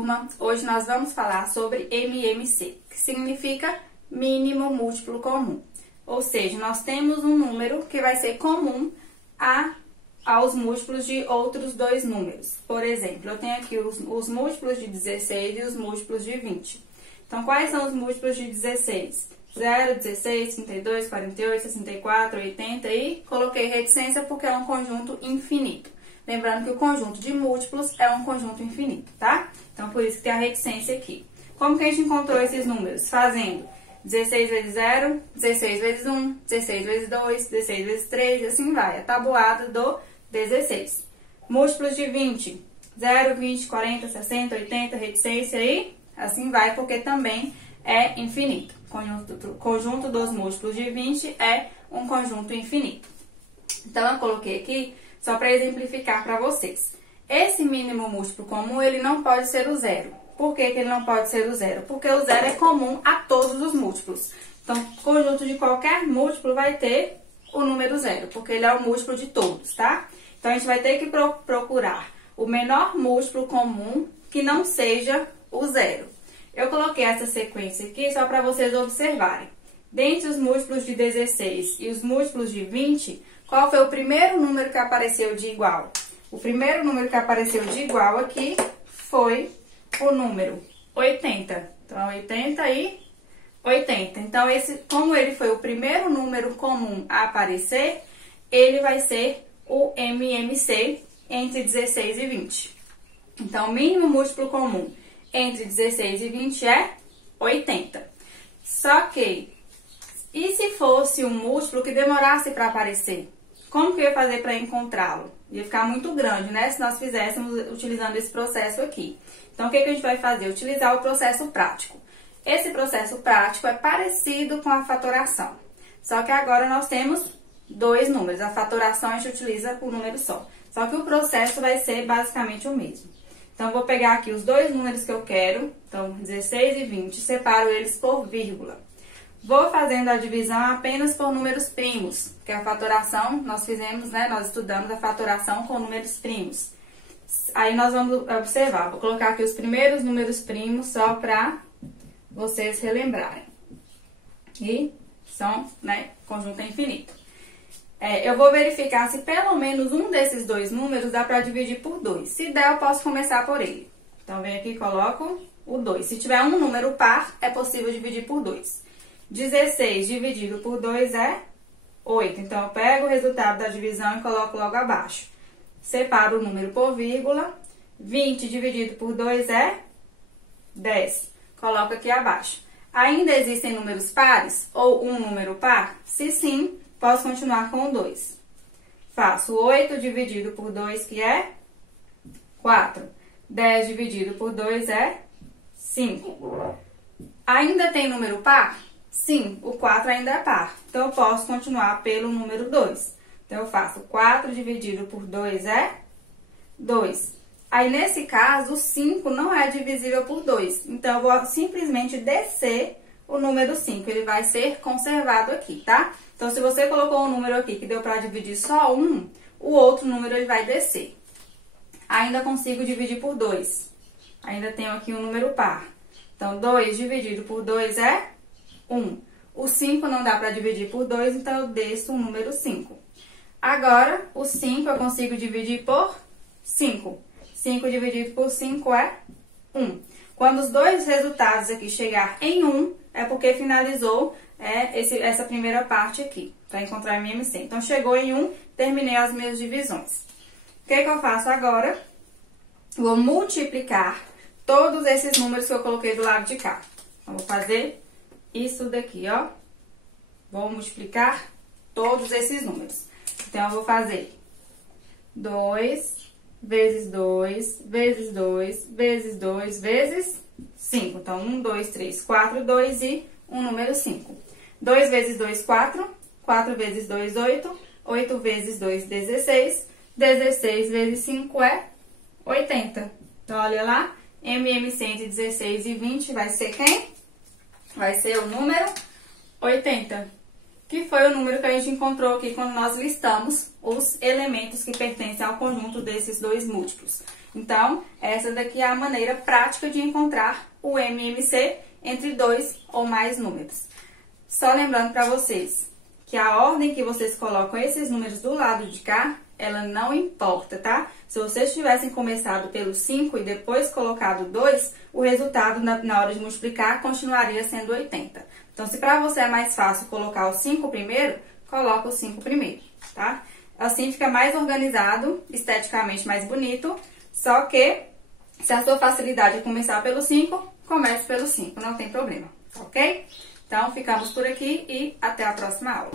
turma! Hoje nós vamos falar sobre MMC, que significa mínimo múltiplo comum. Ou seja, nós temos um número que vai ser comum aos múltiplos de outros dois números. Por exemplo, eu tenho aqui os múltiplos de 16 e os múltiplos de 20. Então, quais são os múltiplos de 16? 0, 16, 32, 48, 64, 80 e coloquei reticência porque é um conjunto infinito. Lembrando que o conjunto de múltiplos é um conjunto infinito, tá? Então, por isso que tem a reticência aqui. Como que a gente encontrou esses números? Fazendo 16 vezes 0, 16 vezes 1, 16 vezes 2, 16 vezes 3, e assim vai. A tabuada do 16. Múltiplos de 20, 0, 20, 40, 60, 80, reticência e assim vai, porque também é infinito. Conjunto dos múltiplos de 20 é um conjunto infinito. Então, eu coloquei aqui só para exemplificar para vocês. Esse mínimo múltiplo comum, ele não pode ser o zero. Por que ele não pode ser o zero? Porque o zero é comum a todos os múltiplos. Então, conjunto de qualquer múltiplo vai ter o número zero, porque ele é o múltiplo de todos, tá? Então, a gente vai ter que procurar o menor múltiplo comum que não seja o zero. Eu coloquei essa sequência aqui só para vocês observarem. Dentre os múltiplos de 16 e os múltiplos de 20, qual foi o primeiro número que apareceu de igual? O primeiro número que apareceu de igual aqui foi o número 80. Então, 80 e 80. Então, como ele foi o primeiro número comum a aparecer, ele vai ser o MMC entre 16 e 20. Então, o mínimo múltiplo comum entre 16 e 20 é 80. Só que, e se fosse um múltiplo que demorasse para aparecer? Como que eu ia fazer para encontrá-lo? Ia ficar muito grande, né? Se nós fizéssemos utilizando esse processo aqui. Então, o que a gente vai fazer? Utilizar o processo prático. Esse processo prático é parecido com a fatoração. Só que agora nós temos dois números. A fatoração a gente utiliza um número só. Só que o processo vai ser basicamente o mesmo. Então, eu vou pegar aqui os dois números que eu quero. Então, 16 e 20. Separo eles por vírgula. Vou fazendo a divisão apenas por números primos, que a fatoração nós fizemos, né? Nós estudamos a fatoração com números primos. Aí nós vamos observar, vou colocar aqui os primeiros números primos só para vocês relembrarem. E são, né, conjunto infinito. Eu vou verificar se pelo menos um desses dois números dá para dividir por 2. Se der, eu posso começar por ele. Então, venho aqui e coloco o 2. Se tiver um número par, é possível dividir por 2. 16 dividido por 2 é 8. Então, eu pego o resultado da divisão e coloco logo abaixo. Separo o número por vírgula. 20 dividido por 2 é 10. Coloco aqui abaixo. Ainda existem números pares ou um número par? Se sim, posso continuar com o 2. Faço 8 dividido por 2, que é 4. 10 dividido por 2 é 5. Ainda tem número par? Sim, o 4 ainda é par. Então, eu posso continuar pelo número 2. Então, eu faço 4 dividido por 2 é 2. Aí, nesse caso, o 5 não é divisível por 2. Então, eu vou simplesmente descer o número 5. Ele vai ser conservado aqui, tá? Então, se você colocou um número aqui que deu para dividir só um, o outro número ele vai descer. Ainda consigo dividir por 2. Ainda tenho aqui um número par. Então, 2 dividido por 2 é 1. O 5 não dá para dividir por 2, então eu desço o número 5. Agora, o 5 eu consigo dividir por 5. 5 dividido por 5 é 1. Quando os dois resultados aqui chegar em 1, é porque finalizou essa primeira parte aqui, para encontrar a MMC. Então, chegou em 1, terminei as minhas divisões. O que eu faço agora? Vou multiplicar todos esses números que eu coloquei do lado de cá. Então, vou fazer isso daqui, ó. Vou multiplicar todos esses números. Então, eu vou fazer 2 vezes 2, vezes 2, vezes 2, vezes 5. Então, 1, 2, 3, 4, 2 e um número 5. 2 vezes 2, 4. 4 vezes 2, 8. 8 vezes 2, 16. 16 vezes 5 é 80. Então, olha lá. MMC entre 16 e 20 vai ser quem? Vai ser o número 80, que foi o número que a gente encontrou aqui quando nós listamos os elementos que pertencem ao conjunto desses dois múltiplos. Então, essa daqui é a maneira prática de encontrar o MMC entre 2 ou mais números. Só lembrando para vocês que a ordem que vocês colocam esses números do lado de cá, ela não importa, tá? Se vocês tivessem começado pelo 5 e depois colocado 2, o resultado na hora de multiplicar continuaria sendo 80. Então, se para você é mais fácil colocar o 5 primeiro, coloca o 5 primeiro, tá? Assim fica mais organizado, esteticamente mais bonito, só que se a sua facilidade é começar pelo 5, comece pelo 5, não tem problema, ok? Então, ficamos por aqui e até a próxima aula.